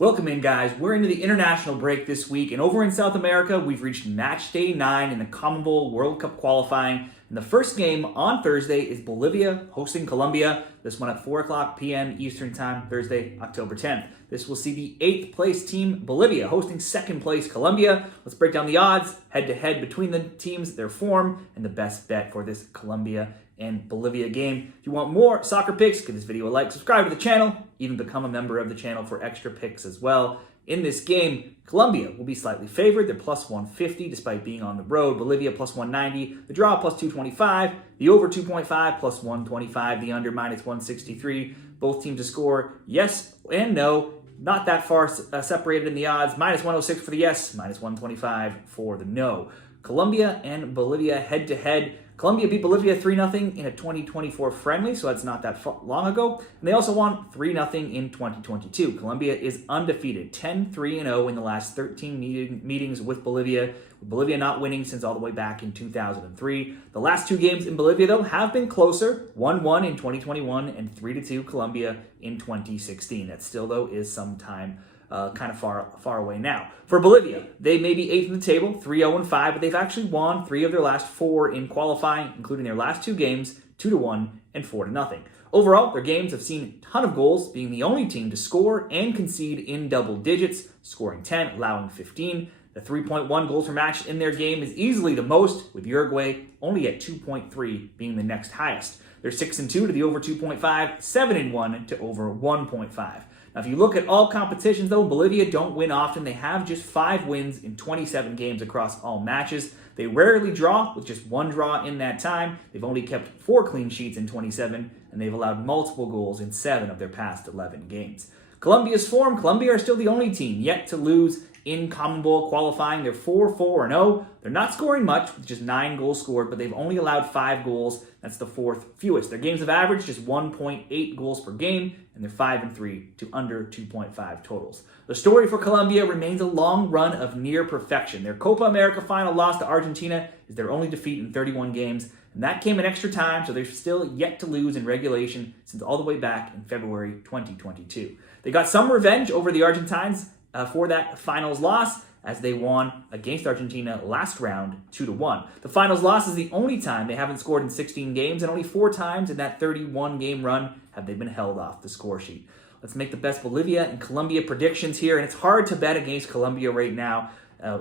Welcome in, guys. We're into the international break this week, and over in South America, we've reached Matchday 9 in the CONMEBOL World Cup Qualifying. And the first game on Thursday is Bolivia hosting Colombia. This one at 4 p.m. Eastern Time, Thursday, October 10th. This will see the 8th place team, Bolivia, hosting 2nd place Colombia. Let's break down the odds head-to-head between the teams, their form, and the best bet for this Colombia and Bolivia game. If you want more soccer picks, give this video a like, subscribe to the channel, even become a member of the channel for extra picks as well. In this game, Colombia will be slightly favored. They're plus 150 despite being on the road. Bolivia plus 190. The draw plus 225. The over 2.5 plus 125. The under minus 163. Both teams to score yes and no. Not that far separated in the odds. Minus 106 for the yes. Minus 125 for the no. Colombia and Bolivia head-to-head. Colombia beat Bolivia 3-0 in a 2024 friendly, so that's not that long ago. And they also won 3-0 in 2022. Colombia is undefeated, 10-3-0 in the last 13 meetings with Bolivia not winning since all the way back in 2003. The last 2 games in Bolivia, though, have been closer, 1-1 in 2021 and 3-2 Colombia in 2016. That still, though, is some time kind of far away now. For Bolivia, they may be 8th in the table, 3-0-5, but they've actually won 3 of their last 4 in qualifying, including their last 2 games, 2-1 and 4-0. Overall, their games have seen a ton of goals, being the only team to score and concede in double digits, scoring 10, allowing 15. The 3.1 goals per match in their game is easily the most, with Uruguay only at 2.3 being the next highest. They're 6-2 to the over 2.5, 7-1 to over 1.5. Now, if you look at all competitions, though, Bolivia don't win often. They have just 5 wins in 27 games across all matches. They rarely draw, with just 1 draw in that time. They've only kept 4 clean sheets in 27, and they've allowed multiple goals in 7 of their past 11 games. Colombia's form, Colombia are still the only team yet to lose in CONMEBOL qualifying. They're 4-4-0. They're not scoring much, with just 9 goals scored, but they've only allowed 5 goals. That's the 4th fewest. Their games have averaged just 1.8 goals per game, and they're 5-3 to under 2.5 totals. The story for Colombia remains a long run of near perfection. Their Copa America final loss to Argentina is their only defeat in 31 games, and that came in extra time, so they're still yet to lose in regulation since all the way back in February 2022. They got some revenge over the Argentines for that finals loss, as they won against Argentina last round 2-1. The finals loss is the only time they haven't scored in 16 games, and only 4 times in that 31-game run have they been held off the score sheet. Let's make the best Bolivia and Colombia predictions here, and it's hard to bet against Colombia right now.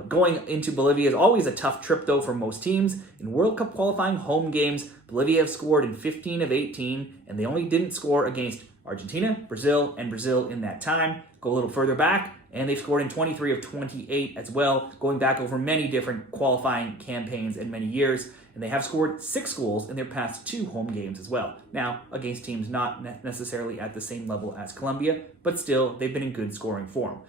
Going into Bolivia is always a tough trip, though, for most teams. In World Cup qualifying home games, Bolivia have scored in 15 of 18, and they only didn't score against Argentina, Brazil in that time. Go a little further back, and they've scored in 23 of 28 as well, going back over many different qualifying campaigns and many years. And they have scored 6 goals in their past 2 home games as well. Now, against teams not necessarily at the same level as Colombia, but still, they've been in good scoring form.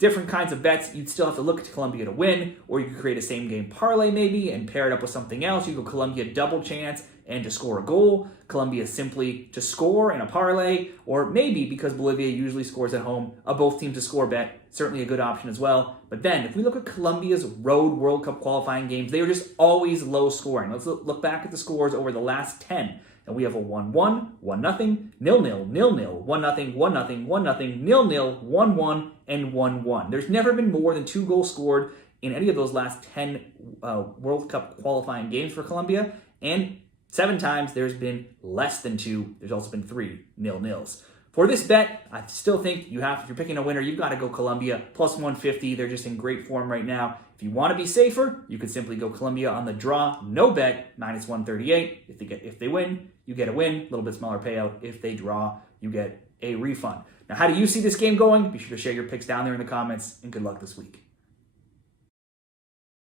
Different kinds of bets, you'd still have to look at Colombia to win, or you could create a same-game parlay maybe and pair it up with something else. You go Colombia double chance and to score a goal, Colombia simply to score in a parlay, or maybe, because Bolivia usually scores at home, a both teams to score bet, certainly a good option as well. But then, if we look at Colombia's road World Cup qualifying games, they are just always low scoring. Let's look back at the scores over the last 10. And we have a 1-1, 1-0, 0-0, 0-0, 1-0, 1-0, 1-0, 0-0, 1-1, and 1-1. There's never been more than 2 goals scored in any of those last 10 World Cup qualifying games for Colombia, and 7 times there's been less than 2. There's also been 3 0-0s. For this bet, I still think if you're picking a winner, you've got to go Colombia, plus 150. They're just in great form right now. If you want to be safer, you could simply go Colombia on the draw, no bet, minus 138. If they win, you get a win, a little bit smaller payout. If they draw, you get a refund. Now, how do you see this game going? Be sure to share your picks down there in the comments, and good luck this week.